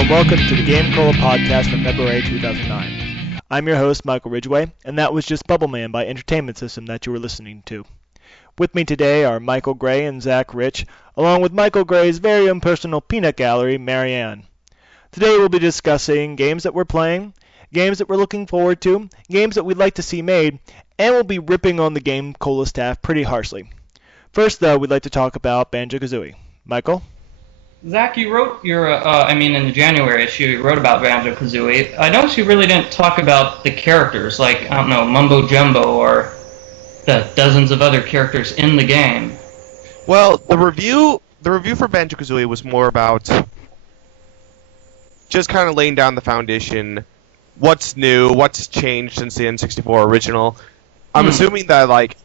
and welcome to the GameCola podcast for February 2009. I'm your host, Michael Ridgaway, and that was just Bubble Man by Entertainment System that you were listening to. With me today are Michael Gray and Zach Rich, along with Michael Gray's very impersonal peanut gallery, Marianne. Today we'll be discussing games that we're playing, games that we're looking forward to, games that we'd like to see made, and we'll be ripping on the GameCola staff pretty harshly. First, though, we'd like to talk about Banjo-Kazooie. Michael? Zach, you wrote in the January issue, you wrote about Banjo-Kazooie. I noticed you really didn't talk about the characters, like, I don't know, Mumbo Jumbo or the dozens of other characters in the game. Well, the review for Banjo-Kazooie was more about just kind of laying down the foundation, what's new, what's changed since the N64 original. I'm assuming that, like,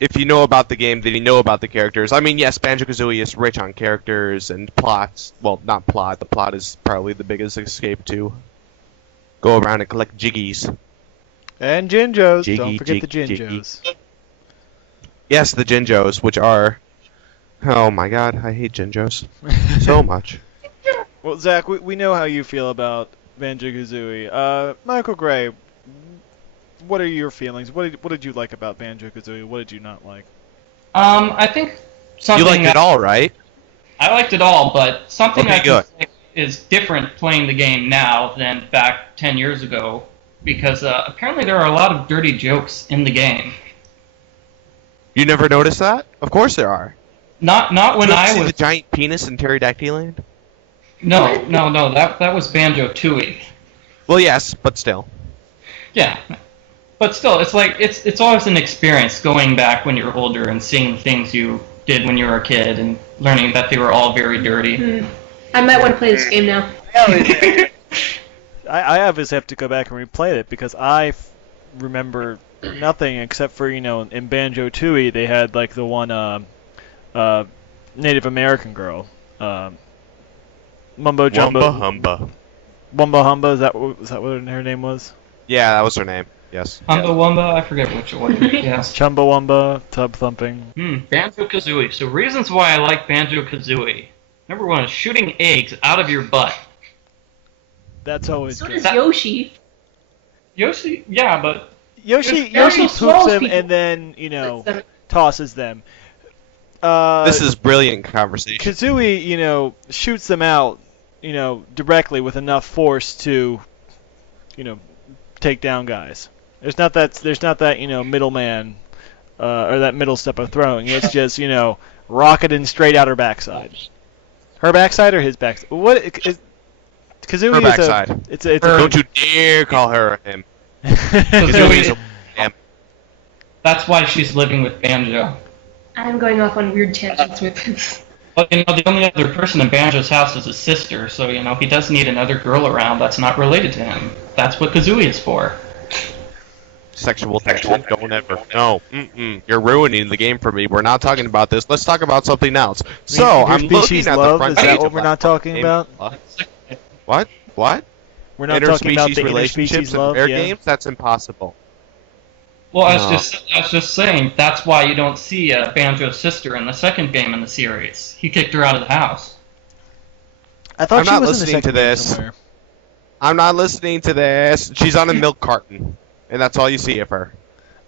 if you know about the game, then you know about the characters. I mean, yes, Banjo-Kazooie is rich on characters and plots. Well, not plot. The plot is probably the biggest escape to go around and collect jiggies. And Jinjos. Jiggy, Don't forget the jiggy, Jinjos. Yes, the Jinjos, which are... Oh my god, I hate Jinjos so much. Well, Zach, we know how you feel about Banjo-Kazooie. Michael Gray, what are your feelings? What did you like about Banjo-Kazooie? What did you not like? I think something... You liked it all, right? I liked it all, but something Okay, I can say is different playing the game now than back 10 years ago, because apparently there are a lot of dirty jokes in the game. You never noticed that? Of course there are. Not when You I see was... the giant penis in Pterodactyl Land? No, that was Banjo-Tooie. Well, yes, but still. Yeah. But still, it's like it's always an experience going back when you're older and seeing the things you did when you were a kid and learning that they were all very dirty. I might want to play this game now. I always have to go back and replay it because I remember nothing except for, in Banjo-Tooie they had like the one Native American girl. Mumbo Jumbo. Wumba Humba. Wumba Humba, is that what her name was? Yeah, that was her name. Yes. Wumba, I forget which one. Yes. Chumbawamba, tub thumping. Banjo-Kazooie. So reasons why I like Banjo-Kazooie. Number one is shooting eggs out of your butt. That's always So good. does Yoshi. Yoshi, yeah, but... Yoshi Yoshi poops swallows them people. and then, tosses them. This is brilliant conversation. Kazooie, shoots them out, directly with enough force to, take down guys. There's not that middleman, or that middle step of throwing. It's just, rocketing straight out her backside. Her backside or his backside? What is Kazooie? Her backside. It's a Don't you dare call her him. Kazooie, that's why she's living with Banjo. I'm going off on weird tangents with this. But, the only other person in Banjo's house is his sister, so, he does need another girl around that's not related to him. That's what Kazooie is for. Sexual tension. Don't ever. No. You're ruining the game for me. We're not talking about this. Let's talk about something else. So, I'm looking at the front Is page that what of we're not talking about? What? We're not talking about the relationships interspecies in love, fair yeah. games? That's impossible. Well, I was just saying, that's why you don't see Banjo's sister in the second game in the series. He kicked her out of the house. I thought I'm she not was in the listening second to game this. somewhere. I'm not listening to this. She's on a milk carton. And that's all you see of her.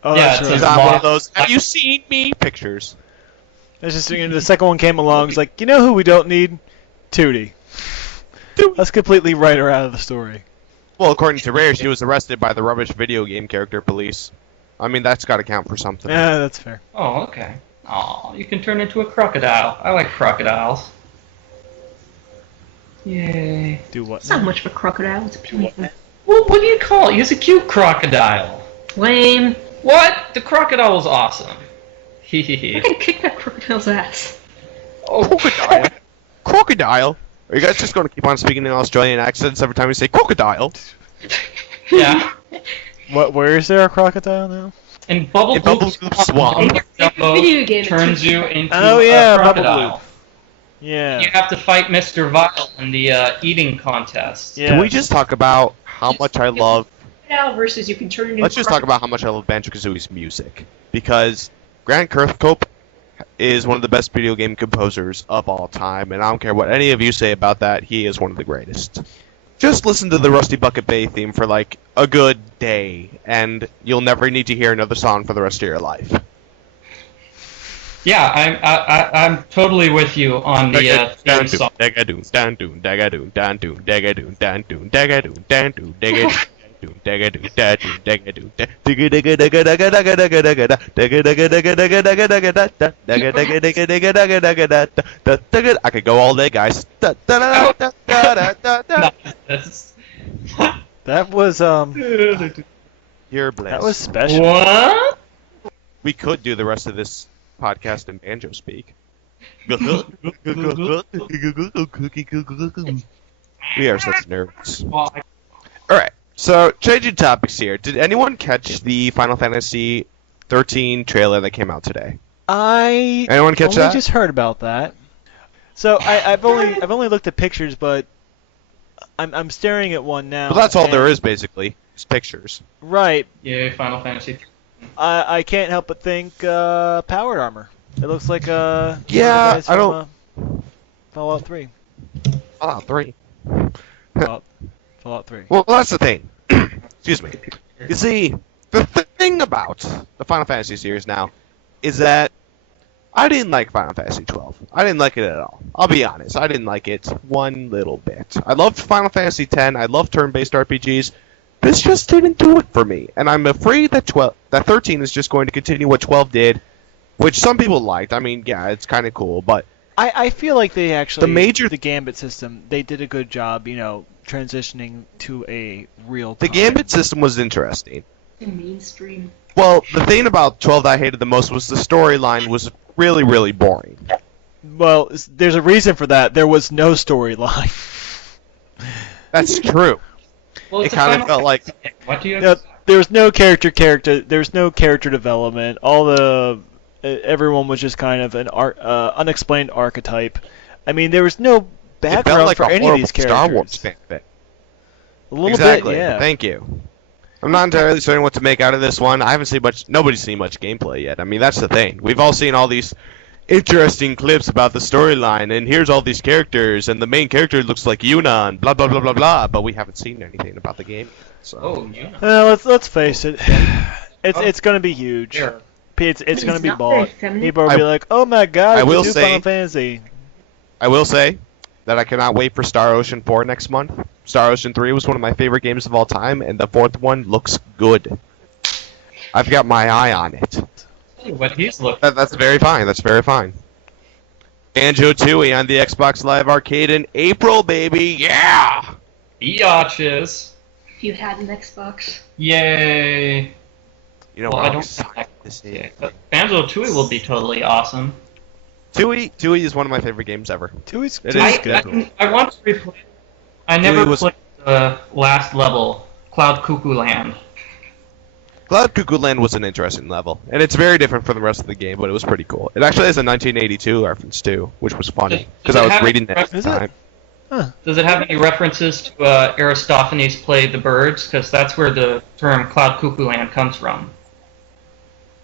Oh, Yeah, that's it's right. She's a on lot. one of those, have you seen me? Pictures. It's just, the second one came along. It's like, you know who we don't need? Tootie. Let's completely write her out of the story. Well, according to Rare, she was arrested by the rubbish video game character police. I mean, that's got to count for something. Yeah, that's fair. Oh, okay. Aw, you can turn into a crocodile. I like crocodiles. Yay. Do what? It's not much of a crocodile. It's a penguin. Well, what do you call it? He's a cute crocodile. Lame. What? The crocodile is awesome. I can kick that crocodile's ass. Oh, Crocodile? Crocodile? Are you guys just going to keep on speaking in Australian accents every time you say crocodile? yeah. Where is there a crocodile now? In Bubble In Bubble Bloop Bloop Swamp. Jumbo Video game. turns you into Oh, yeah, a Bubble crocodile. Yeah. You have to fight Mr. Vile in the eating contest. Yeah. Can we just talk about how much I love... Crocodile versus you can turn into Let's just talk about how much I love Banjo-Kazooie's music. Because Grant Kirkhope is one of the best video game composers of all time, and I don't care what any of you say about that, he is one of the greatest. Just listen to the Rusty Bucket Bay theme for like a good day, and you'll never need to hear another song for the rest of your life. Yeah, I'm totally with you on the theme song. I could go all day, guys. That was You're blessed. that was special. What? We could do the rest of this podcast in banjo speak. We are such nerds. Alright, so changing topics here. Did anyone catch the Final Fantasy 13 trailer that came out today? Anyone catch only that? just heard about that. So I've only looked at pictures, but I'm staring at one now. Well, that's all there is, basically. It's pictures. Right. Yay, Final Fantasy. I can't help but think powered armor. It looks like Yeah, guys I from, don't- Fallout 3. Oh, 3. Fallout 3. Well, that's the thing. Excuse me. You see, the thing about the Final Fantasy series now is that I didn't like Final Fantasy 12. I didn't like it at all. I'll be honest. I didn't like it one little bit. I loved Final Fantasy 10. I loved turn-based RPGs. This just didn't do it for me. And I'm afraid that 13 is just going to continue what 12 did, which some people liked. I mean, yeah, it's kind of cool, but I feel like they actually the Gambit system, they did a good job, transitioning to a real the time. Gambit system was interesting. The mainstream. Well, the thing about 12 that I hated the most was the storyline was really, really boring. Well, there's a reason for that. There was no storyline. That's true. Well, It it's a kind of Final felt like Fantasy. What do you? Yeah, there was no there's no character development. Everyone was just kind of an unexplained archetype. I mean, there was no it background felt like for a any of these horrible characters. Star Wars fanfic. A little Exactly. bit, yeah. Thank you. I'm not entirely certain what to make out of this one. I haven't seen much. Nobody's seen much gameplay yet. I mean, that's the thing. We've all seen all these interesting clips about the storyline, and here's all these characters, and the main character looks like Yuna, and blah blah blah blah blah. But we haven't seen anything about the game. So. Oh, yeah. Let's face it. It's gonna be huge. Sure. It's gonna be not very bought. feminine. People will be like, "Oh my God, I the will new say- Final Fantasy." I will say that I cannot wait for Star Ocean 4 next month. Star Ocean 3 was one of my favorite games of all time, and the fourth one looks good. I've got my eye on it. What he's looking. That's very fine. That's very fine. Banjo-Tooie on the Xbox Live Arcade in April, baby. Yeah! Biatches. If you had an Xbox. Yay. You know Well, what? I I'm don't. excited to see it. Banjo-Tooie will be totally awesome. Tooie is one of my favorite games ever. Two's It is good. I want to replay. I never was- played the last level, Cloud Cuckoo Land. Cloud Cuckoo Land was an interesting level, and it's very different from the rest of the game, but it was pretty cool. It actually has a 1982 reference too, which was funny because Does I it was have reading that at the Is it? time. Does it have any references to Aristophanes played the birds? Because that's where the term Cloud Cuckoo Land comes from.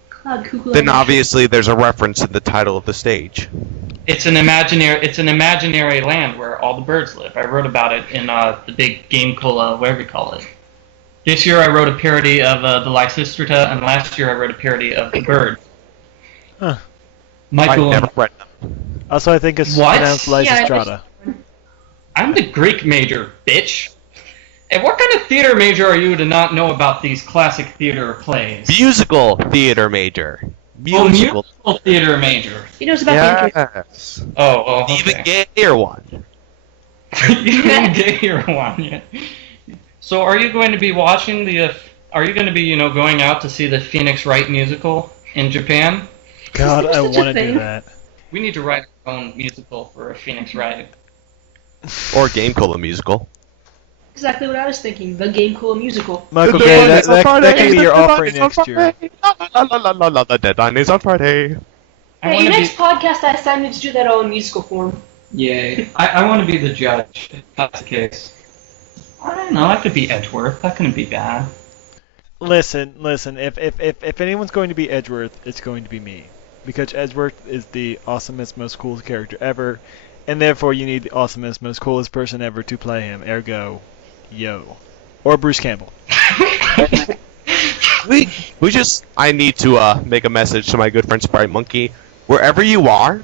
Cloud Cuckoo. Then obviously there's a reference in the title of the stage. It's an imaginary land where all the birds live. I wrote about it in the big GameCola, whatever you call it. This year I wrote a parody of the Lysistrata, and last year I wrote a parody of the bird. Huh. Michael, I never read them. Also, I think it's What? pronounced Yeah, I Lysistrata. I'm the Greek major, bitch. And what kind of theater major are you to not know about these classic theater plays? Musical theater major. Oh, Musical. musical theater major. He knows about the Yes. Oh, Even okay. gayer one. You didn't get your one yet. So, are you going to be watching the? Are you going to be, going out to see the Phoenix Wright musical in Japan? God, Is I there such a want to do thing? that. We need to write our own musical for Phoenix Wright. Or GameCola musical. Exactly what I was thinking. The GameCola musical. Michael The Gray, deadline that, is on that, Friday, that can be the your deadline offering is on next year. Friday. La, la, la, la, la, the deadline is on Friday. I Hey, want to next be. podcast I assigned you to do that all in musical form. Yay! I want to be the judge. If that's the case. I don't know. I could be Edgeworth. That couldn't be bad. Listen. If anyone's going to be Edgeworth, it's going to be me. because Edgeworth is the awesomest, most coolest character ever, and therefore you need the awesomest, most coolest person ever to play him. Ergo, yo. Or Bruce Campbell. I need to make a message to my good friend Sprite Monkey. Wherever you are,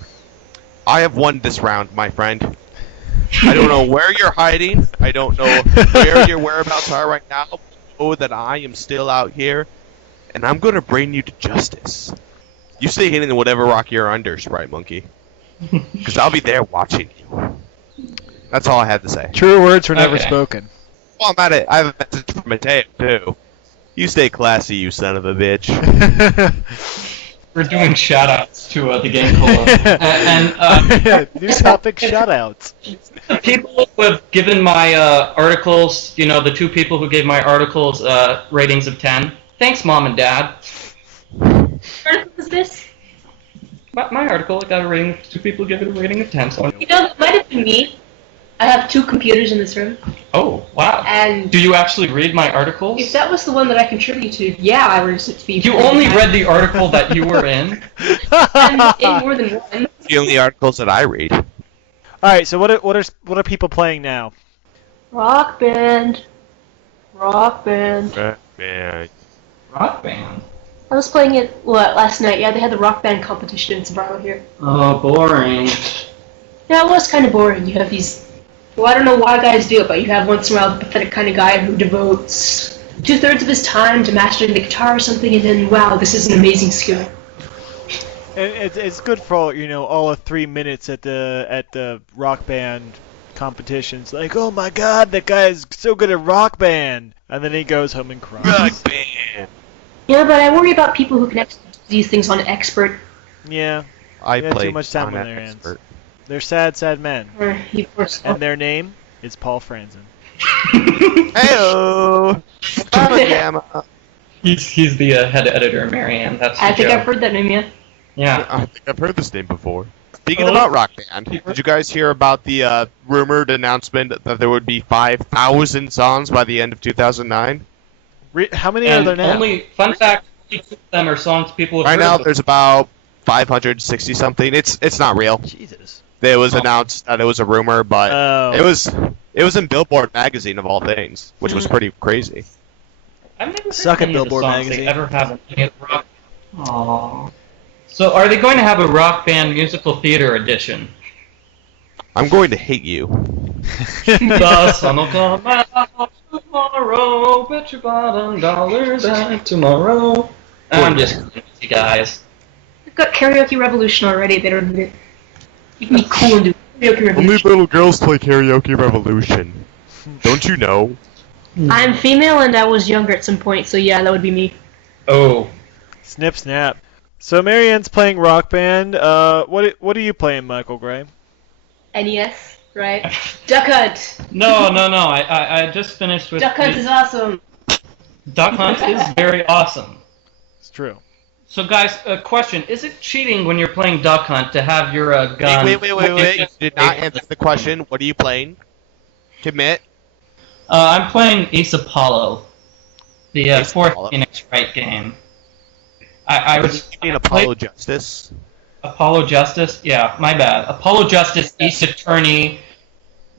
I have won this round, my friend. I don't know where you're hiding. I don't know where your whereabouts are right now. But know that I am still out here, and I'm gonna bring you to justice. You stay hidden in whatever rock you're under, Sprite Monkey, because I'll be there watching you. That's all I had to say. Truer words were never Okay. spoken. Well, I'm at it. I have a message from Mateo too. You stay classy, you son of a bitch. We're doing shout-outs to the GameCola. and New topic shoutouts. the people who have given my articles, the 2 people who gave my articles ratings of 10, thanks, Mom and Dad. What article is this? My article got a rating, 2 people give it a rating of 10, so... It might have been me. I have 2 computers in this room, Oh, wow. and Do you actually read my articles? if that was the one that I contributed to, yeah, I would be. You only read the article that you were in? I'm in more than one. The only articles that I read. All right, so what are people playing now? Rock band. Rock band. Man. Rock band. I was playing it last night. Yeah, they had the rock band competition in Sabaro here. Oh, boring. Yeah, it was kind of boring. You have these. Well, I don't know why guys do it, but you have once in a while the pathetic kind of guy who devotes 2/3 of his time to mastering the guitar or something, and then wow, this is an amazing skill. And it's good for all of 3 minutes at the rock band competitions. Like, oh my God, that guy is so good at rock band, and then he goes home and cries. Rock band. Yeah, but I worry about people who can actually do these things on expert. Yeah, I They have too play much time on on their expert. they're sad men, Or you force and their name is Paul Franzen. Heyo. Mama Gamma. He's the head editor, Marianne. That's I the think joke. I've heard that name, yeah. Yeah. I think I've heard this name before. Speaking Oh. about Rock Band, did you guys hear about the rumored announcement that there would be 5,000 songs by the end of 2009? How many are And there now? only, fun fact, only 2 of them are songs people have Right heard now, of. there's about 560 something. It's not real. Jesus. It was announced that it was a rumor, but Oh. it was in Billboard magazine of all things, which was pretty crazy. I've never heard Suck it, any of the Billboard songs magazine. they ever have in any of the rock. Aww. So are they going to have a rock band musical theater edition? I'm going to hate you. The sun will come out tomorrow. Bet your bottom dollar that tomorrow. I'm just kidding with you guys. We've got Karaoke Revolution already. They don't need it. You can be cool and do Karaoke Revolution. little girls play Karaoke Revolution. Don't you know? I'm female and I was younger at some point, so yeah, that would be me. Oh. Snip snap. So Marianne's playing Rock Band. What are you playing, Michael Gray? NES, right? Duck Hunt. No. I just finished with... Duck Hunt is awesome. Duck Hunt is very awesome. It's true. So guys, a question. Is it cheating when you're playing Duck Hunt to have your gun... Wait. You did not answer the question. What are you playing? Commit. I'm playing Ace Apollo. The Ace fourth Apollo. Phoenix Wright game. I was... playing Apollo Justice. Apollo Justice? Yeah, my bad. Apollo Justice, Ace Attorney.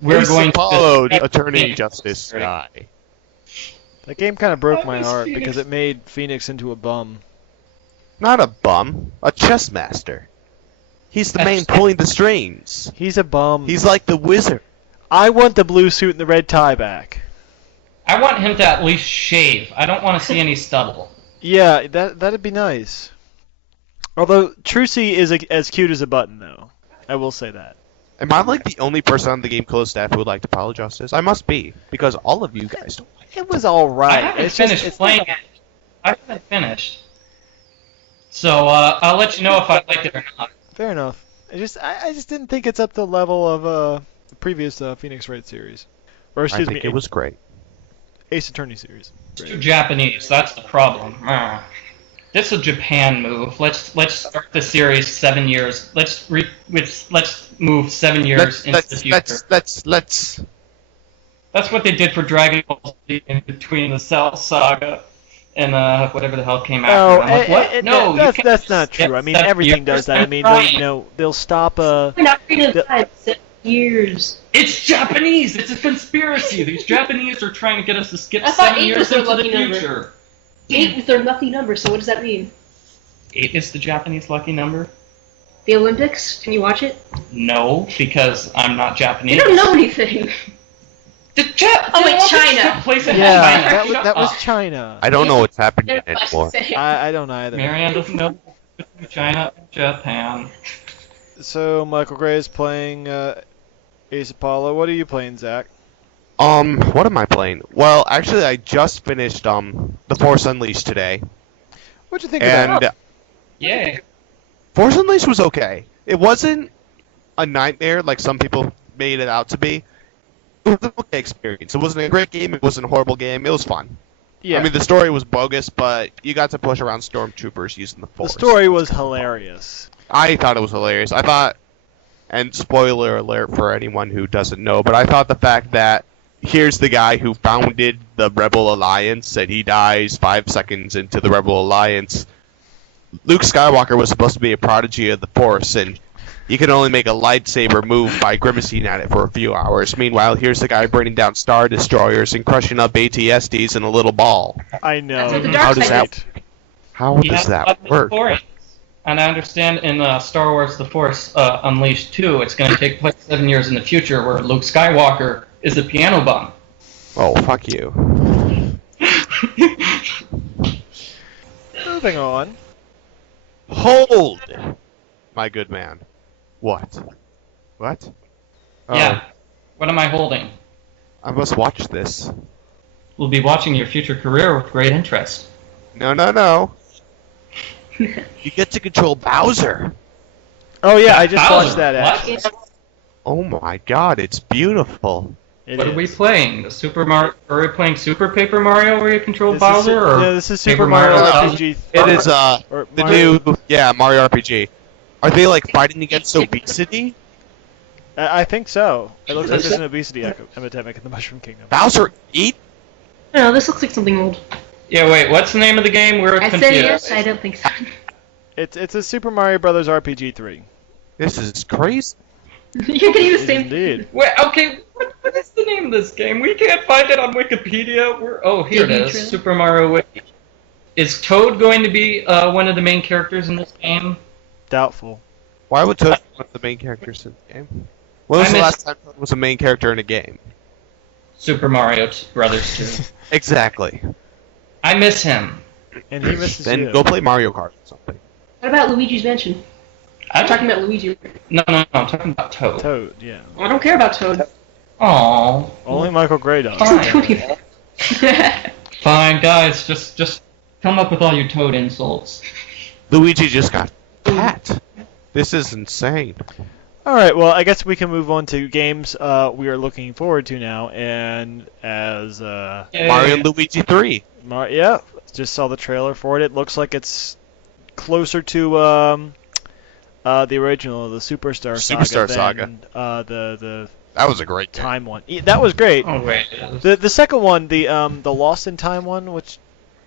We're Ace going Apollo, to... Attorney Justice guy. That game kind of broke I my miss heart Phoenix. because it made Phoenix into a bum. Not a bum, a chess master. He's the man That's- pulling the strings. He's a bum. He's like the wizard. I want the blue suit and the red tie back. I want him to at least shave. I don't want to see any stubble. Yeah, that'd be nice. Although Trucy is as cute as a button, though. I will say that. Am I like the only person on the GameCola staff who would like Apollo Justice? I must be, because all of you guys don't like It was all right. I haven't It's just- finished it's playing not- it. I haven't finished. So I'll let you know if I liked it or not. Fair enough. I just didn't think it's up to the level of the previous Phoenix Wright series, or I excuse think me, it was great. Ace Attorney series. It's too Japanese. That's the problem. This is a Japan move. Let's start the series 7 years. Let's move 7 years into the future. Let's. That's what they did for Dragon Ball Z in between the Cell Saga and whatever the hell came Oh, after. I'm like, what? No, that's not true. I mean, everything does that. I mean, they'll stop We're not reading the 7 years. It's Japanese. It's a conspiracy. These Japanese are trying to get us to skip I thought 7 8 years was their into the lucky number. future. 8 is their lucky number, so what does that mean? 8 is the Japanese lucky number? The Olympics? Can you watch it? No, because I'm not Japanese. You don't know anything. Oh wait, China. Took place in Yeah, China. that was China. I don't know what's happening They're anymore. I don't either. Marianne doesn't know China and Japan. So Michael Gray is playing Ace Apollo. What are you playing, Zach? What am I playing? Well, actually, I just finished The Force Unleashed today, What'd you think of that? and Yay. Force Unleashed was okay. It wasn't a nightmare like some people made it out to be. It was an okay experience. It wasn't a great game. It wasn't a horrible game. It was fun. Yeah, I mean, the story was bogus, but you got to push around stormtroopers using the the Force. story was hilarious. I thought it was hilarious. I thought, and spoiler alert for anyone who doesn't know, but I thought the fact that here's the guy who founded the Rebel Alliance, and he dies 5 seconds into the Rebel Alliance. Luke Skywalker was supposed to be a prodigy of the Force, and you can only make a lightsaber move by grimacing at it for a few hours. Meanwhile, here's the guy burning down Star Destroyers and crushing up AT-STs in a little ball. I know. That's what the How dark does side that? How He does has that weapons work? for it. And I understand in Star Wars The Force Unleashed 2, it's going to take place 7 years in the future where Luke Skywalker is a piano bum. Oh, fuck you. Moving on. Hold, my good man. What? What? Oh, Yeah. What am I holding? I must watch this. We'll be watching your future career with great interest. No, no, no. You get to control Bowser. Oh yeah, I just Bowser, watched that what? actually. Oh my god, it's beautiful. It What are we is. playing? The Super Mario? Are we playing Super Paper Mario where you control This is Bowser, or yeah, this is Paper Super Mario Mario? RPG. It is Or the Mario- new Mario RPG. Are they like fighting against obesity? I think so. It looks like there's an obesity epidemic in the Mushroom Kingdom. Bowser eat? No, this looks like something old. Yeah, wait. What's the name of the game? We're I said confused. yes, I don't think so. It's a Super Mario Brothers RPG 3. This is crazy. You're getting the It is same. indeed. Wait, okay. What is the name of this game? We can't find it on Wikipedia. Here it is. Trailer? Super Mario Wiki. Is Toad going to be one of the main characters in this game? Doubtful. Why would Toad be one of the main characters in the game? When was I the miss- last time Toad was a main character in a game? Super Mario Brothers 2. Exactly. I miss him. And he misses Then you. go play Mario Kart or something. What about Luigi's Mansion? I'm I'm talking about Luigi. No, I'm talking about Toad. Toad, yeah. I don't care about Toad. Aww. Only Michael Gray does. Don't even. Fine, guys. Just come up with all your Toad insults. Luigi just got fat. This is insane. Alright, well, I guess we can move on to games we are looking forward to now. And as, Mario and Luigi 3. yeah, just saw the trailer for it. It looks like it's closer to the original, the Superstar Saga. Than, the That was a great game. Time one. Yeah, that was great. Oh wait. The second one, the Lost in Time one, which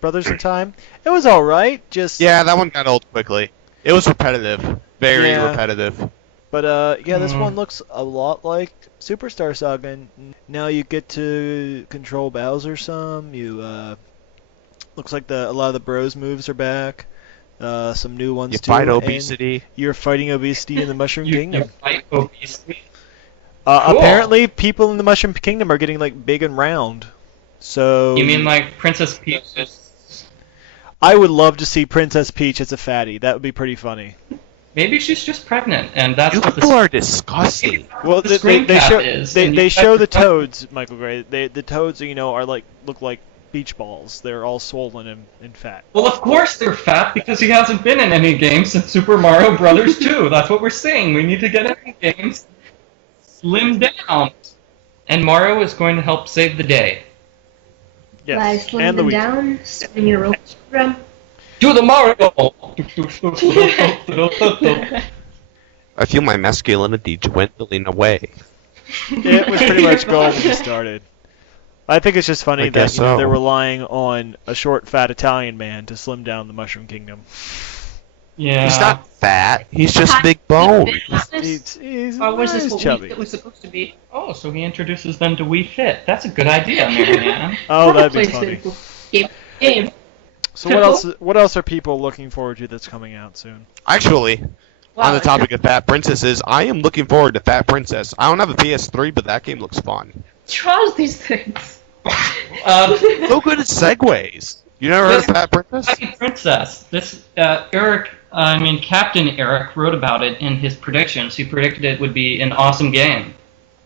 Brothers in Time, it was all right. Just Yeah, that one got old quickly. It was repetitive. Very Yeah. repetitive. But yeah, this Mm. one looks a lot like Superstar Saga. And now you get to control Bowser some. You looks like a lot of the Bros moves are back. Some new ones You too. fight and obesity. You're fighting obesity in the Mushroom You Kingdom. fight obesity. Uh, Cool. Apparently, people in the Mushroom Kingdom are getting like big and round. So You mean like Princess Peach? I would love to see Princess Peach as a fatty. That would be pretty funny. Maybe she's just pregnant, and that's You what people the are disgusting. Well, The they screen cap show is, they, and they you show the have to- toads, Michael Gray. The toads, are like look like beach balls. They're all swollen and fat. Well, of course they're fat because he hasn't been in any games since Super Mario Brothers 2. That's what we're saying. We need to get any games slim down, and Mario is going to help save the day. Yes, By slowing and them Luigi. down, starting your rope program. Do the Mario! I feel my masculinity dwindling away. It was pretty much gone when we started. I think it's just funny I that guess they're so. relying on a short, fat Italian man to slim down the Mushroom Kingdom. Yeah. He's not fat. He's just big bone. He's Or was this he's what chubby. it was supposed to be? Oh, so he introduces them to Wii Fit. That's a good idea, Marianne. Oh, that'd be Plays funny. it. Game. So what else? What else are people looking forward to that's coming out soon? Actually, Wow, on the topic of Fat Princesses, I am looking forward to Fat Princess. I don't have a PS3, but that game looks fun. Trust these things. So good at segues. You never heard of Fat Princess? Happy Princess. This Captain Eric wrote about it in his predictions. He predicted it would be an awesome game.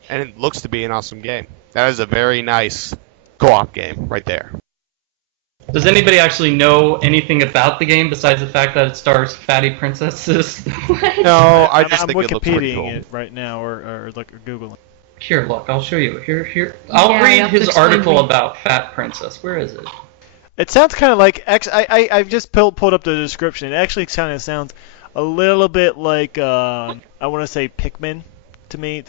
And it looks to be an awesome game. That is a very nice co-op game right there. Does anybody actually know anything about the game besides the fact that it stars fatty princesses? No, I just I'm think it looks pretty Wikipediaing cool. it right now, or Googling. Here, look, I'll show you. Here. I'll Yeah, you read have to his explain article me. about Fat Princess. Where is it? It sounds kind of like I just pulled up the description. It actually kind of sounds a little bit like I want to say Pikmin to me.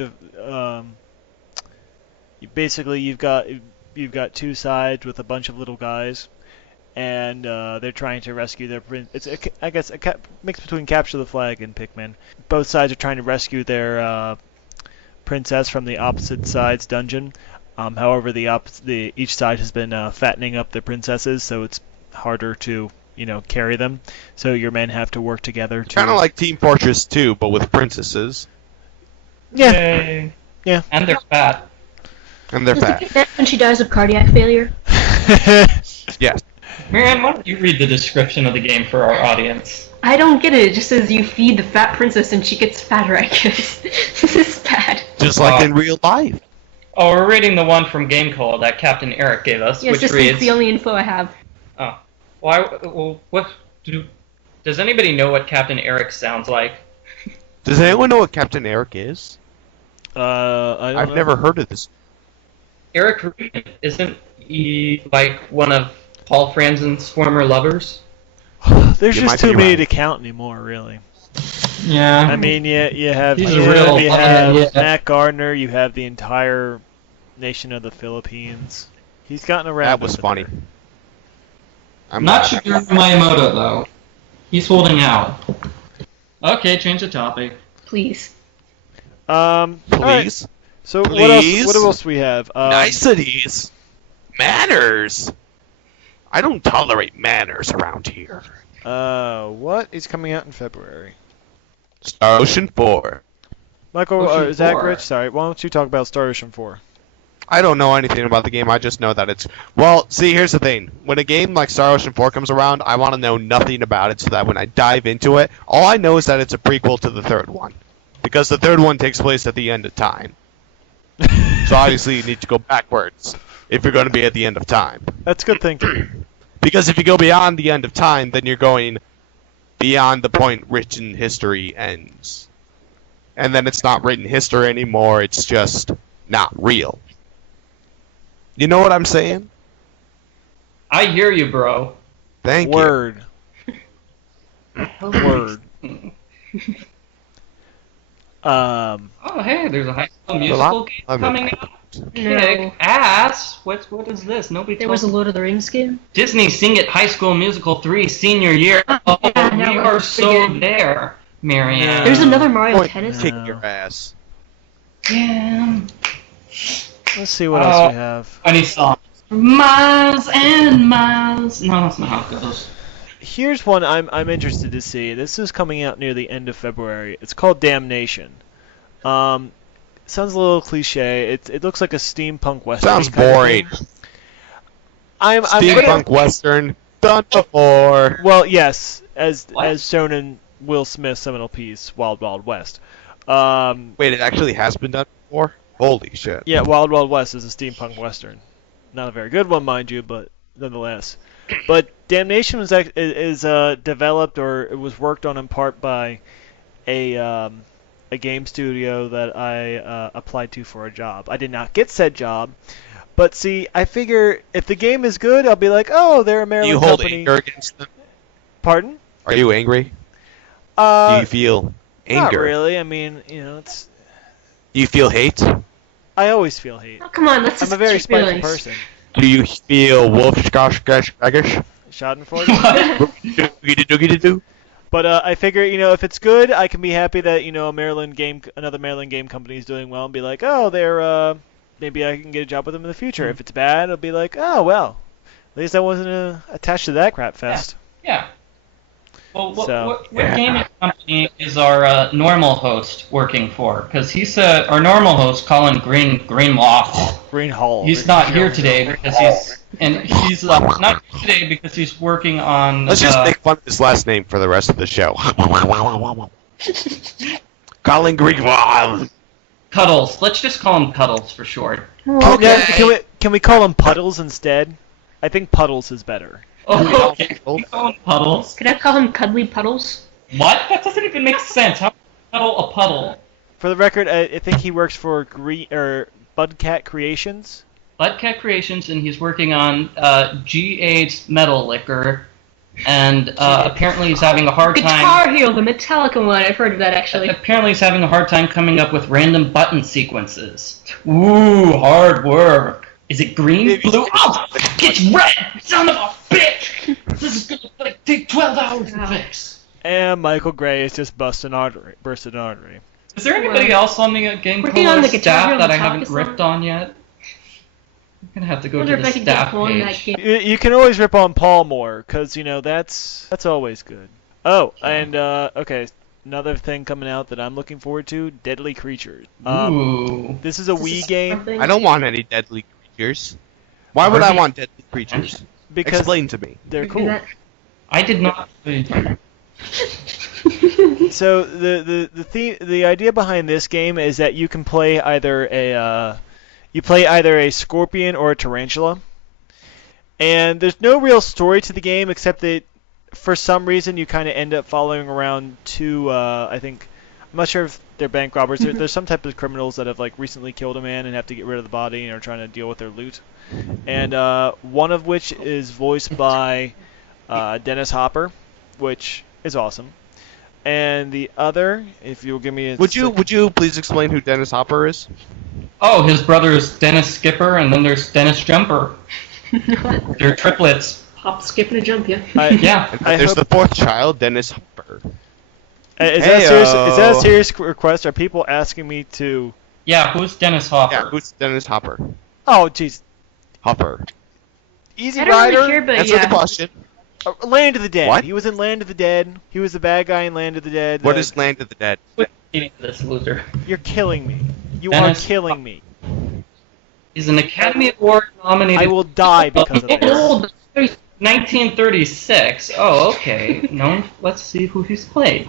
Basically you've got two sides with a bunch of little guys, and they're trying to rescue their prince. I guess a mix between Capture the Flag and Pikmin. Both sides are trying to rescue their princess from the opposite side's dungeon. However, each side has been fattening up the princesses, so it's harder to carry them. So your men have to work together to. Kind of like Team Fortress 2, but with princesses. Yeah. Yay. Yeah. And they're fat. And they're Does fat. it get when she dies of cardiac failure? Yes. Marianne, why don't you read the description of the game for our audience? I don't get it. It just says you feed the fat princess and she gets fatter, I guess. This is bad. Just like in real life. Oh, we're reading the one from GameCola that Captain Eric gave us, Yes, which this reads... is the only info I have. Oh. Does anybody know what Captain Eric sounds like? Does anyone know what Captain Eric is? I don't I've know. never heard of this. Eric Reed, isn't he like one of Paul Franzen's former lovers? There's You just might too be many right. to count anymore, really. Yeah. I mean, you have He's a him, real- you have yeah. Matt Gardner, you have the entire nation of the Philippines. He's gotten around. That was over funny. there. I'm Not glad. Shigeru Miyamoto, though. He's holding out. Okay, change the topic. Please. All right. Please. So Please? what else we have? Niceties. Manners. I don't tolerate manners around here. What is coming out in February? Star Ocean 4. Michael, Ocean Zach 4. Rich, sorry. Why don't you talk about Star Ocean 4? I don't know anything about the game. I just know that it's... Well, see, here's the thing. When a game like Star Ocean 4 comes around, I want to know nothing about it so that when I dive into it, all I know is that it's a prequel to the third one. Because the third one takes place at the end of time. So obviously you need to go backwards if you're going to be at the end of time. That's good thinking. Because if you go beyond the end of time, then you're going beyond the point written history ends. And then it's not written history anymore, it's just not real. You know what I'm saying? I hear you, bro. Thank you. Word. Word. Oh, hey, there's a High School Well, Musical game I'm coming out. No. Kick ass. What is this? Nobody There told was a me. Lord of the Rings game. Disney Sing It High School Musical 3 senior year. Oh, yeah, no, we I are so figured. there, Marianne. There's another Mario Point Tennis. kick No. your ass. Yeah. Let's see what else we have. Funny song. Miles and miles. No, that's not how it goes. Here's one I'm interested to see. This is coming out near the end of February. It's called Damnation. Sounds a little cliche. It looks like a steampunk western. Sounds kind of boring. thing. I'm Steampunk Western, done before. Well, yes, as What? shown in Will Smith's seminal piece, Wild Wild West. Wait, it actually has been done before? Holy shit. Yeah, Wild Wild West is a steampunk western. Not a very good one, mind you, but nonetheless. But Damnation is developed, or it was worked on in part by a game studio that I applied to for a job. I did not get said job, but see, I figure if the game is good, I'll be like, oh, they're a Do Maryland you hold company. anger against them? Pardon? Are you angry? Do you feel not anger? really. I mean, it's. Do you feel hate? I always feel hate. Oh, come on, let's I'm just a very your spiteful feelings. person. Do you feel Wolfsgage? Schadenfreude. But I figure, if it's good, I can be happy that another Maryland game company is doing well, and be like, oh, they're maybe I can get a job with them in the future. If it's bad, I'll be like, oh well, at least I wasn't attached to that crap fest. Yeah. Well, what gaming company is our normal host working for? Because he's our normal host, Colin Greenlaw. Greenhall. He's not here today because he's not here today because he's working on. Let's just make fun of his last name for the rest of the show. Colin Greenlaw. Cuddles. Let's just call him Cuddles for short. Okay. Can we call him Puddles instead? I think Puddles is better. Oh, okay. We call him Puddles. Could I call him Cuddly Puddles? What? That doesn't even make sense. How can you cuddle a puddle? For the record, I think he works for Budcat Creations. Budcat Creations, and he's working on G8's Metal Liquor, and apparently he's having a hard time. Guitar Hero, the Metallica one. I've heard of that actually. Apparently he's having a hard time coming up with random button sequences. Ooh, hard work. Is it green? Blue? Oh, it's red! Son of a bitch! This is gonna take 12 hours to fix. And Michael Gray is just busted an artery. Is there anybody else on the Working on GameCola the Guitar staff Hero that I Metallica haven't song? ripped on yet? I'm gonna have to go I wonder to if the I could get staff Paul in that page. game. You can always rip on Paul more, because, that's always good. Oh, and, okay, another thing coming out that I'm looking forward to, Deadly Creatures. Ooh. This is a Wii game. Something? I don't want any deadly creatures. Why would I want deadly creatures? Because Explain to me. they're Do cool. that. I did not. So the idea behind this game is that you can play either a scorpion or a tarantula, and there's no real story to the game except that for some reason you kind of end up following around two I'm not sure if they're bank robbers. There's some type of criminals that have recently killed a man and have to get rid of the body and are trying to deal with their loot, and one of which is voiced by Dennis Hopper, which is awesome. And the other, if you'll give me a Would you please explain who Dennis Hopper is? Oh, his brother is Dennis Skipper, and then there's Dennis Jumper. They're triplets. Hop, skip, and a jump, yeah. Yeah. There's the fourth child, Dennis Hopper. Is that a serious request? Are people asking me to... Yeah, who's Dennis Hopper? Yeah, who's Dennis Hopper? Oh, jeez. Hopper. Easy I don't Rider? really care, but Answer the yeah. question. Land of the Dead. What? He was in Land of the Dead. He was the bad guy in Land of the Dead. What is Land of the Dead? This loser. You're killing me. You Dennis are killing me. He's an Academy Award nominated. I will die because of this. Old 1936. Oh, okay. Let's see who he's played.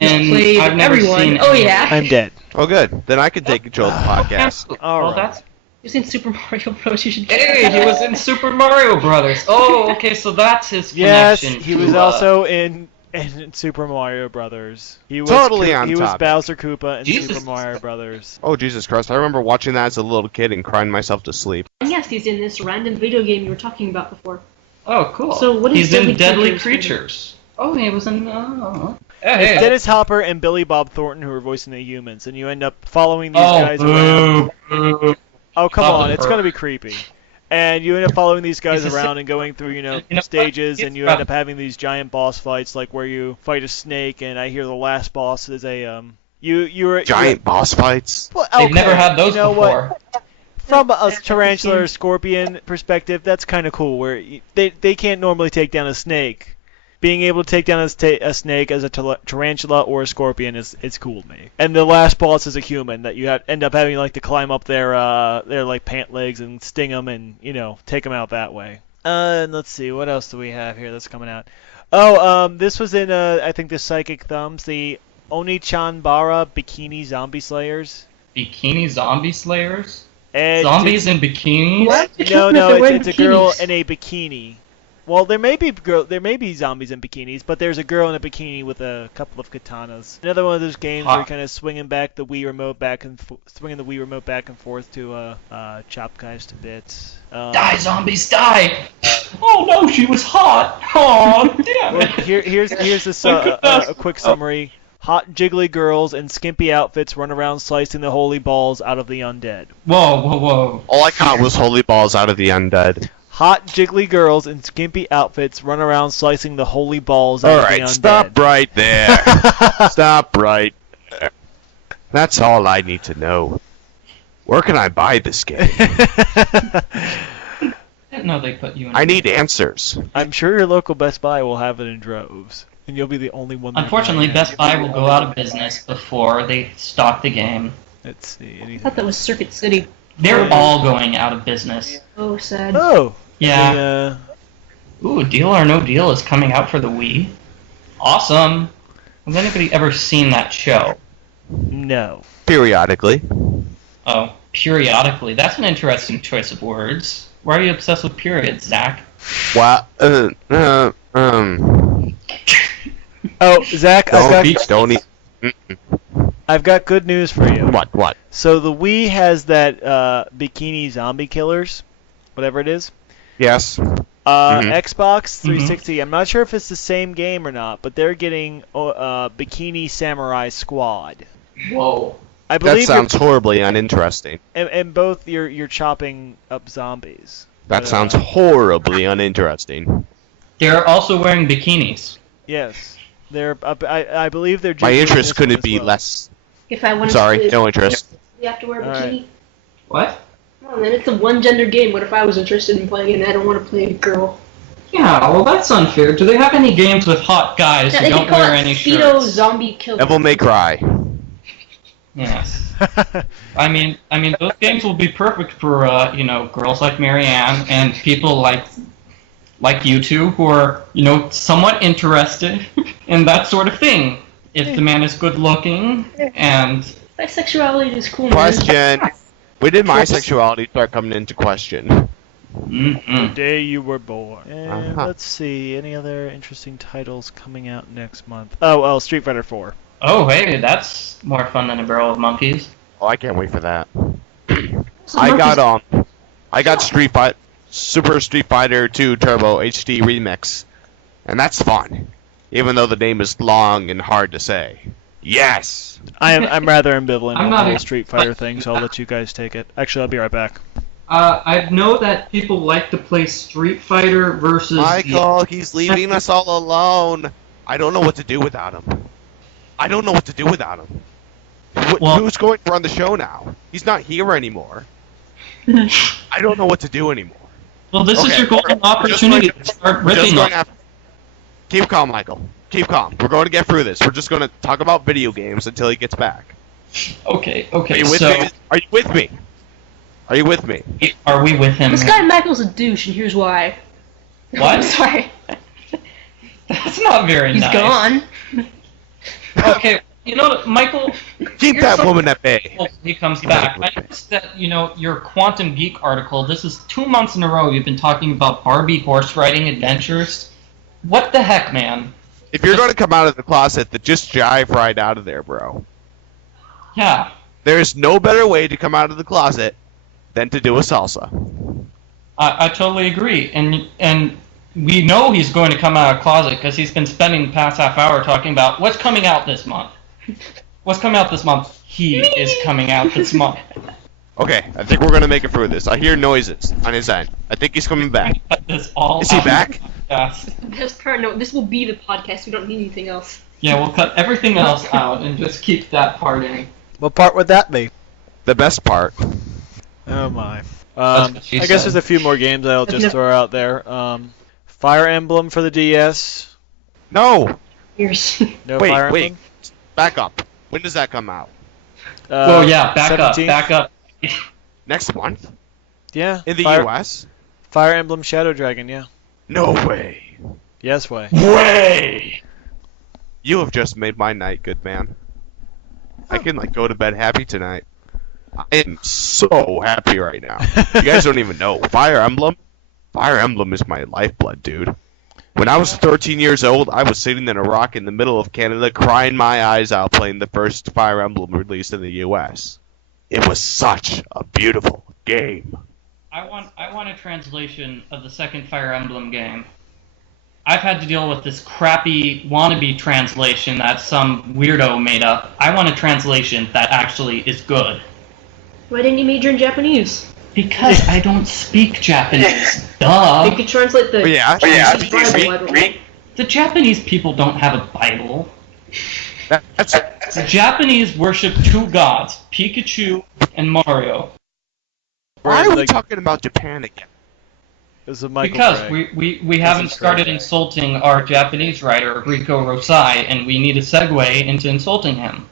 And Played I've never everyone. seen. Oh any- yeah. I'm dead. Oh, good. Then I could take control of the podcast. All Well, right. that's. You've seen Super Mario Bros. You should. Hey, he was in Super Mario Brothers. Oh, okay, so that's his Yes, connection. he to, was also in Super Mario Brothers. He was Totally on He was topic. Bowser Koopa in Jesus. Super Mario Brothers. Oh, Jesus Christ. I remember watching that as a little kid and crying myself to sleep. And yes, he's in this random video game you were talking about before. Oh, cool. So what is He's in Deadly Deadly Creatures? Creatures. Oh, he was in. It's Dennis Hopper and Billy Bob Thornton who are voicing the humans, and you end up following these guys around. Oh, come Stop on, it, it's Bert. gonna be creepy. And you end up following these guys He's a around and going through, know what? stages, He's and you rough. end up having these giant boss fights, like where you fight a snake, and I hear the last boss is a you're Giant boss fights. Well, They've okay, never had those you know before. What? From a tarantula or scorpion perspective, that's kind of cool. Where they can't normally take down a snake. Being able to take down a snake as a tarantula or a scorpion is cool to me. And the last boss is a human that you end up having to climb up their pant legs and sting them and take them out that way. And let's see, what else do we have here that's coming out? Oh, this was in I think the Psychic Thumbs, the Onichanbara Bikini Zombie Slayers. Bikini zombie slayers? And Zombies in bikinis? What? No, They're it's a girl bikinis. in a bikini. Well, there may be zombies in bikinis, but there's a girl in a bikini with a couple of katanas. Another one of those games where you're kind of swinging the Wii remote back and forth to chop guys to bits. Die, zombies, die! Oh no, she was hot! Oh, damn Well, it! here's this Look at that. a quick summary. Hot jiggly girls in skimpy outfits run around slicing the holy balls out of the undead. Whoa, whoa, whoa. All I caught was holy balls out of the undead. Hot jiggly girls in skimpy outfits run around slicing the holy balls out of the undead. Alright, stop right there. Stop right there. That's all I need to know. Where can I buy this game? I didn't know they put you in. I need answers. I'm sure your local Best Buy will have it in droves, and you'll be the only one. Unfortunately, Best Buy will go out of business before they stock the game. Let's see. I Anything? thought that was Circuit City. They're all going out of business. Oh, sad. Oh. Yeah. Ooh, Deal or No Deal is coming out for the Wii. Awesome. Has anybody ever seen that show? No. Periodically. Oh, periodically. That's an interesting choice of words. Why are you obsessed with periods, Zach? Wow. Oh, Zach, I've got good news for you. What? So the Wii has that bikini zombie killers, whatever it is. Yes. Xbox 360. I'm not sure if it's the same game or not, but they're getting Bikini Samurai Squad. Whoa. I believe That sounds horribly uninteresting. and both you're chopping up zombies. That sounds horribly uninteresting. They're also wearing bikinis. Yes, they're. I believe they're. My jiggling interest this couldn't one as be well. less. If I wanted Sorry, to play, no interest. you have to wear a Alright. bikini. What? Well, then it's a one-gender game. What if I was interested in playing it and I don't want to play a girl? Yeah, well that's unfair. Do they have any games with hot guys Yeah, who they don't could call wear it any Speedo shirts? Zombie Killer. Devil May Cry. Yes. I mean, those games will be perfect for girls like Marianne and people like you two who are somewhat interested in that sort of thing. If the man is good looking and Bisexuality is cool, man. Question. When did my sexuality start coming into question? The day you were born. And Uh-huh. let's see, any other interesting titles coming out next month? Oh, well, Street Fighter 4. oh hey, that's more fun than a barrel of monkeys. Oh, I can't wait for that. So I monkeys- got Super Street Fighter 2 Turbo HD Remix, and that's fun, even though the name is long and hard to say. Yes. I'm rather ambivalent I'm on not the whole a- Street Fighter thing, so I'll let you guys take it. Actually, I'll be right back. I know that people like to play Street Fighter versus. Michael, he's leaving us all alone. I don't know what to do without him. Well- Who's going to run the show now? He's not here anymore. I don't know what to do anymore. Well, this is Okay, your golden we're just opportunity going- to start We're just ripping going us. to Keep calm, Michael. Keep calm. We're going to get through this. We're just going to talk about video games until he gets back. Okay, Are you with so me? Are you with me? Are you with me? are we with him? This guy Michael's a douche, and here's why. What? I'm sorry. That's not very He's nice. gone. Okay, Michael. Keep here's that something woman at bay. when he comes back. I noticed that your Quantum Geek article. This is 2 months in a row you've been talking about Barbie horse riding adventures. What the heck, man? If you're going to come out of the closet, then just jive right out of there, bro. Yeah. There's no better way to come out of the closet than to do a salsa. I totally agree, and we know he's going to come out of the closet because he's been spending the past half hour talking about what's coming out this month. What's coming out this month? He is coming out this month. Okay, I think we're going to make it through this. I hear noises on his end. I think he's coming back. Cut this all Is he out. back? Yes. The best part, no, this will be the podcast. We don't need anything else. Yeah, we'll cut everything else out and just keep that part in. What part would that be? The best part. Oh my. That's what she I guess said. there's a few more games I'll just throw out there. Fire Emblem for the DS. No! Here's No Wait, Fire wait. Emblem. Back up. When does that come out? Whoa, yeah, back 17th? up. Next month? Yeah. In the Fire, US? Fire Emblem Shadow Dragon. Yeah. No way. Yes way. Way! You have just made my night, good man. I can go to bed happy tonight. I am so happy right now. You guys don't even know. Fire Emblem is my lifeblood, dude. When I was 13 years old, I was sitting in a rock in the middle of Canada crying my eyes out playing the first Fire Emblem released in the US. It was such a beautiful game. I want a translation of the second Fire Emblem game. I've had to deal with this crappy wannabe translation that some weirdo made up. I want a translation that actually is good. Why didn't you major in Japanese? Because I don't speak Japanese. Duh. You could translate the Japanese Bible, I don't know. The Japanese people don't have a Bible. The Japanese worship two gods, Pikachu and Mario. Why are we talking about Japan again? Because we haven't started insulting our Japanese writer, Rico Rosai, and we need a segue into insulting him.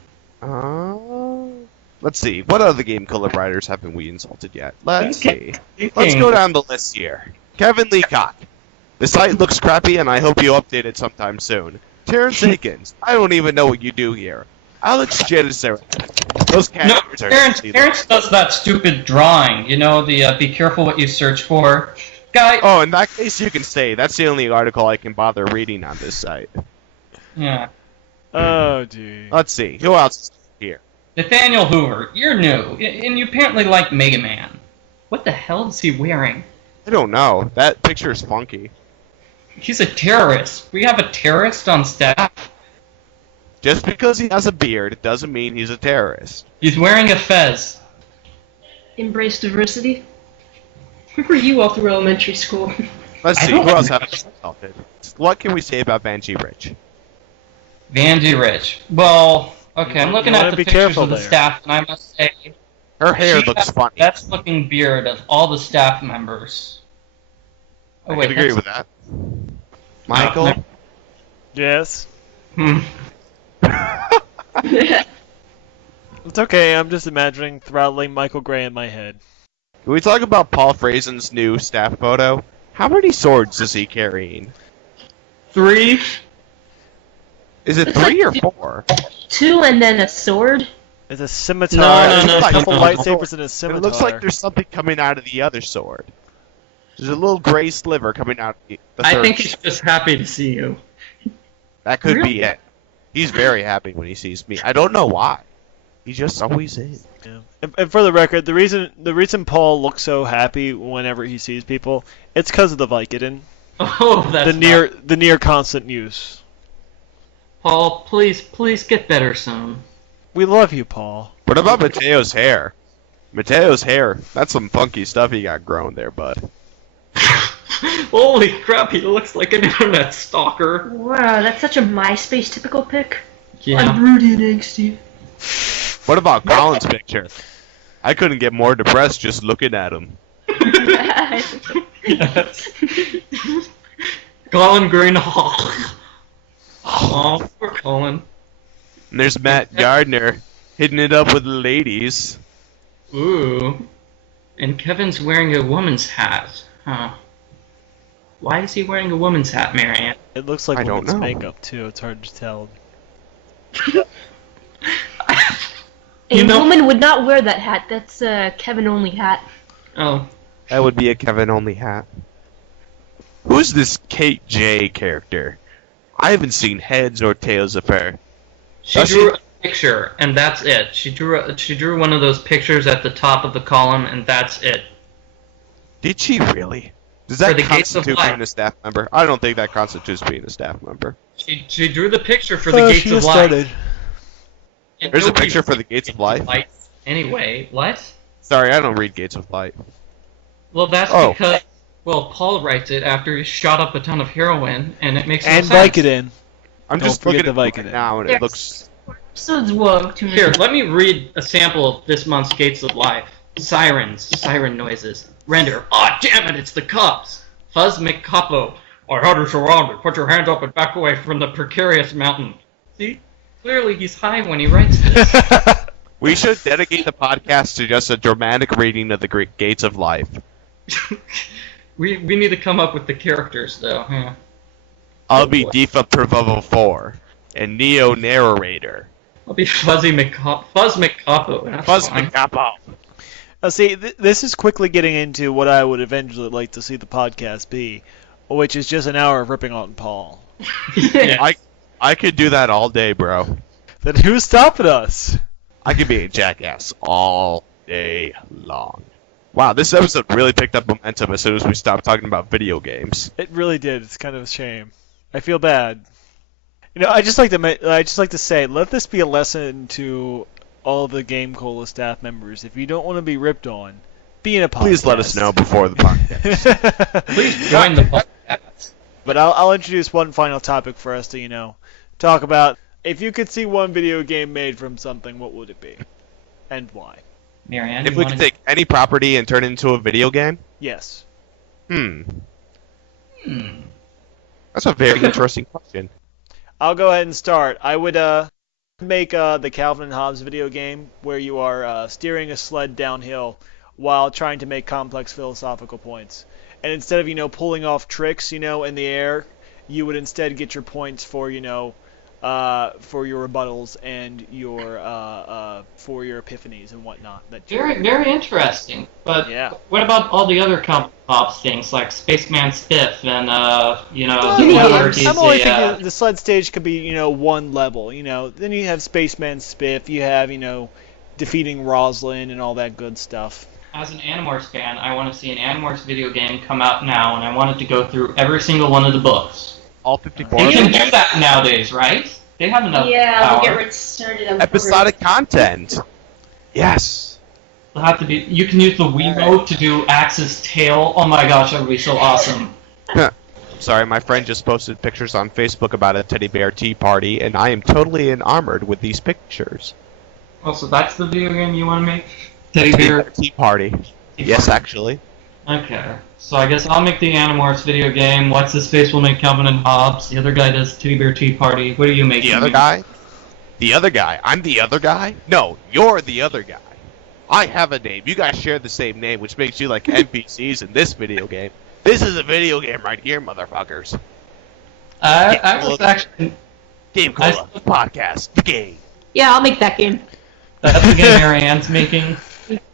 Let's see. What other GameCola writers haven't we insulted yet? Let's see. Let's go down the list here. Kevin Leacock. The site looks crappy, and I hope you update it sometime soon. Terrence Akins. I don't even know what you do here. Alex Janissary. Those characters are... Terrence does that stupid drawing. You know, the be careful what you search for. Guy... Oh, in that case, you can say. That's the only article I can bother reading on this site. Yeah. Oh, gee. Let's see. Who else is here? Nathaniel Hoover, you're new, and you apparently like Mega Man. What the hell is he wearing? I don't know. That picture is funky. He's a terrorist. We have a terrorist on staff. Just because he has a beard doesn't mean he's a terrorist. He's wearing a fez. Embrace diversity. Where were you all through elementary school? Let's see. Who else have insulted? What can we say about Banji Rich? Vandy Rich. Well, okay, I'm looking at the pictures of the staff, and I must say... Her hair looks funny. Best looking beard of all the staff members. Oh, I wait, can agree with that. Michael? Yes? Hmm. It's okay, I'm just imagining throttling Michael Gray in my head. Can we talk about Paul Frazen's new staff photo? How many swords is he carrying? 3? Is it 3 or 4? 2 and then a sword? It's a scimitar. No, There's a couple no. lightsabers and a scimitar. It looks like there's something coming out of the other sword. There's a little gray sliver coming out of the third. I think he's just happy to see you. That could be it. He's very happy when he sees me. I don't know why. He just always is. Yeah. And for the record, the reason Paul looks so happy whenever he sees people, it's because of the Vicodin. Oh, that's the near constant use. Paul, please get better soon. We love you, Paul. What about Mateo's hair? Mateo's hair, that's some funky stuff he got growing there, bud. Holy crap, he looks like an internet stalker. Wow, that's such a MySpace typical pic. Yeah. I'm broody and angsty. What about Colin's picture? I couldn't get more depressed just looking at him. Yes. Colin Greenhall. Oh, poor Colin. And there's Matt Gardner hitting it up with the ladies. Ooh. And Kevin's wearing a woman's hat. Huh. Why is he wearing a woman's hat, Marianne? It looks like I don't woman's know. makeup, too. It's hard to tell. A woman would not wear that hat. That's a Kevin-only hat. Oh. That would be a Kevin only hat. Who's this Kate J character? I haven't seen heads or tails of her. She drew a picture, and that's it. She drew one of those pictures at the top of the column, and that's it. Did she really? Does that For the Gates of constitute Life. being a staff member? I don't think that constitutes being a staff member. She drew the picture for the Gates of Life. And There's a nobody picture for the Gates of Life? Anyway, what? Sorry, I don't read Gates of Light. Well, that's Oh. because, well, Paul writes it after he shot up a ton of heroin, and it makes no And sense. Vicodin. I'm Don't just forget looking the at it Vicodin. right now, and it looks... Episodes were too many. Here, let me read a sample of this month's Gates of Life. Sirens, siren noises. Render, aw, damn it, it's the Cubs. Fuzz McCoppo, I had you surrounded. Put your hands up and back away from the precarious mountain. See? Clearly he's high when he writes this. We should dedicate the podcast to just a dramatic reading of the Greek Gates of Life. we need to come up with the characters, though. Yeah. I'll be Defa Provovo 4, and Neo Narrator. I'll be Fuzz McCoppo. That's Fuzz fine. McCapo. Now, see, this is quickly getting into what I would eventually like to see the podcast be, which is just an hour of ripping on Paul. Yeah. I could do that all day, bro. Then who's stopping us? I could be a jackass all day long. Wow, this episode really picked up momentum as soon as we stopped talking about video games. It really did. It's kind of a shame. I feel bad. I just like to say, let this be a lesson to all the GameCola staff members. If you don't want to be ripped on, be in a podcast. Please let us know before the podcast. Please join the podcast. But I'll introduce one final topic for us to, talk about. If you could see one video game made from something, what would it be? And why? Marianne, If we could take any property and turn it into a video game? Yes. That's a very interesting question. I'll go ahead and start. I would make the Calvin and Hobbes video game where you are steering a sled downhill while trying to make complex philosophical points. And instead of, pulling off tricks, in the air, you would instead get your points for, for your rebuttals and for your epiphanies and whatnot. Very, very interesting. But yeah. What about all the other Ops things like Spaceman Spiff and I'm only thinking the sled stage could be one level. Then you have Spaceman Spiff. You have defeating Roslyn and all that good stuff. As an Animorphs fan, I want to see an Animorphs video game come out now, and I want it to go through every single one of the books. All 54. They can do that nowadays, right? They have enough Yeah, power. get rid started on Episodic content. Yes. It'll have to be. You can use the Wiimote to do Axe's tail. Oh my gosh, that would be so awesome. Sorry, my friend just posted pictures on Facebook about a teddy bear tea party, and I am totally enamored with these pictures. Oh, so that's the video game you want to make? Teddy bear tea party. Yes, actually. Okay. So I guess I'll make the Animorphs video game. What's his face will make Calvin and Hobbes. The other guy does Teddy Bear Tea Party. What are you making? The other guy? The other guy. I'm the other guy? No, you're the other guy. I have a name. You guys share the same name, which makes you like NPCs in this video game. This is a video game right here, motherfuckers. I was actually... GameCola, podcast, the game. Yeah, I'll make that game. That's the game Marianne's making.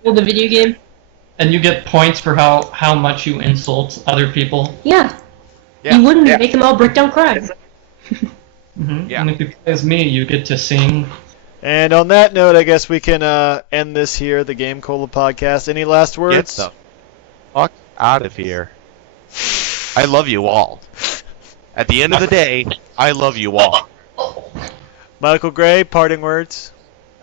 Well, the video game? And you get points for how much you insult other people. Yeah. Yeah. You wouldn't make them all break down crying. Yeah. And if you play as me, you get to sing. And on that note, I guess we can end this here, the GameCola podcast. Any last words? Get the fuck out of here. I love you all. At the end of the day, I love you all. Michael Gray, parting words?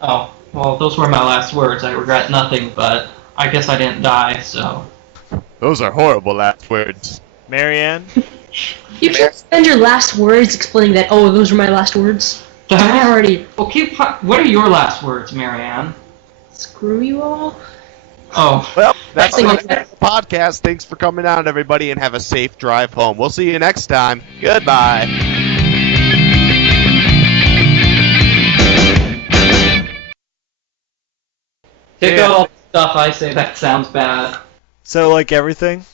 Oh, well, those were my last words. I regret nothing, but I guess I didn't die, so... Those are horrible last words. Marianne? You can't spend your last words explaining that, oh, those were my last words. I already... Okay, what are your last words, Marianne? Screw you all. Oh. Well, that's the Something like that. podcast. Thanks for coming out, everybody, and have a safe drive home. We'll see you next time. Goodbye. Take out all the stuff I say that sounds bad. So, like everything,